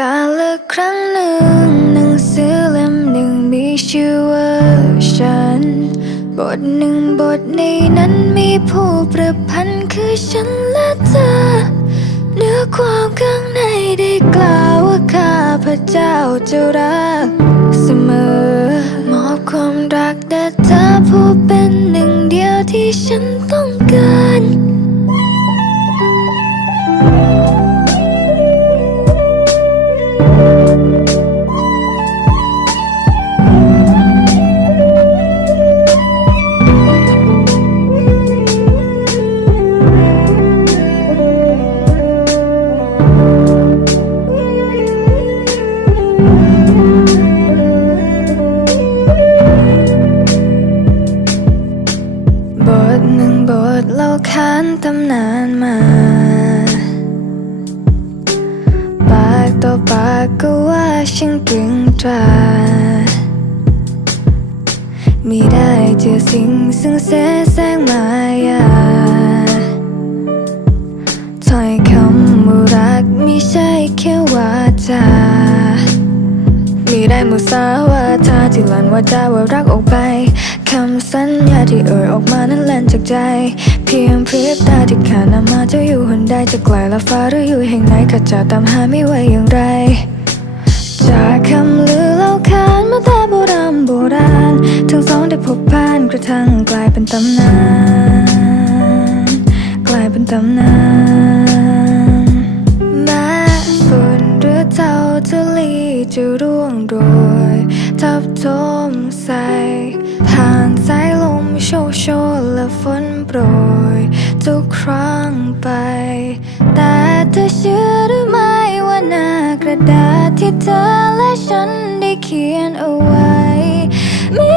กาละครั้งหนึ่งหนังสือเล่มหนึ่งมีชื่อว่าฉัน บทหนึ่งบทในนั้นมีผู้ประพันธ์คือฉันและเธอเนื้อความข้างในได้กล่าวว่าข้าพระเจ้าจะรักเสมอ มอบความรักแต่เธอผู้เป็นหนึ่งเดียวที่ฉัน ตำนานมา ปากต่อปากก็ว่าฉันเก่งตรามีได้เจอสิ่งซึ่งเสแสร้งมายาถ้อยคำว่ารักไม่ใช่แค่ว่าจา มีได้มุสาวาทาที่หลันว่าจาว่ารักออกไปคำสัญญาที่เอ่ยออกมานั้นแล่นจากใจ เพียงพริบตาที่ขาดนำมาจะอยู่หนใดจะไกลละฟ้าหรืออยู่แห่งไหนก็จะตามหาไม่ไหวอย่างไร จากคำลือเล่าขานมาแต่โบราณโบราณ ทั้งสองได้พบผ่านกระทั่งกลายเป็นตำนาน กลายเป็นตำนาน รือเท่าทะเลจะร่วงโรยทับทมใส่ผ่านสายลมโชกโชนและฝนโปรย ทุกครั้งไป แต่เธอเชื่อหรือไม่ว่าหน้ากระดาษที่เธอและฉันได้เขียนเอาไว้ มี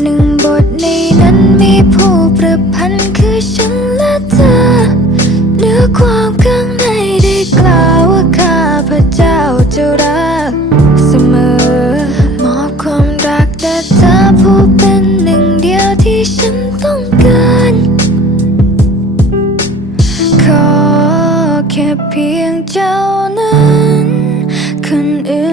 หนึ่งบทในนั้นมีผู้ประพันธ์คือฉันและเธอเนื้อความข้างในได้กล่าวว่าข้าพระเจ้าจะรักเสมอ มอบความรักแต่เธอผู้เป็นหนึ่งเดียวที่ฉันต้องการ ขอแค่เพียงเจ้านั้นคนอื่น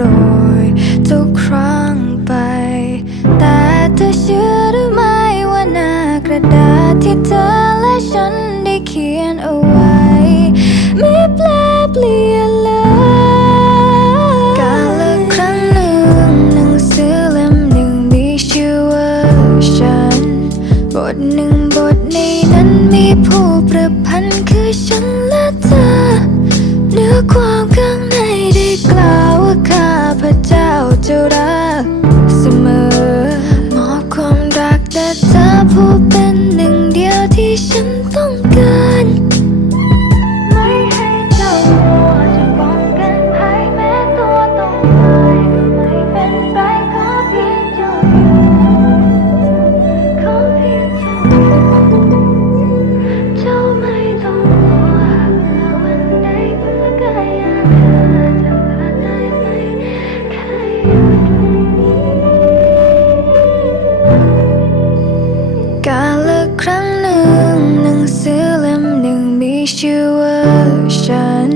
โรยทุกครั้งไป แต่เธอเชื่อหรือไม่ว่าหน้ากระดาษที่เธอและฉันได้เขียนเอาไว้ไมีแปลเปลี่ยนเลย การละครั้งหนึ่งหนังสือเล่มหนึ่งมีชื่อว่าฉัน บทหนึ่งบทในนั้นมีผู้ประพันธ์คือฉันและเธอเนื้อความข้าง ชื่อว่าฉัน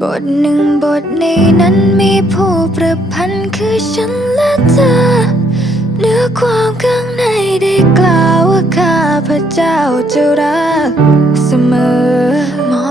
บทหนึ่งบทในนั้นมีผู้ประพันธ์คือฉันและเธอเนื้อความข้างในได้กล่าวว่าข้าพระเจ้าจะรักเสมอ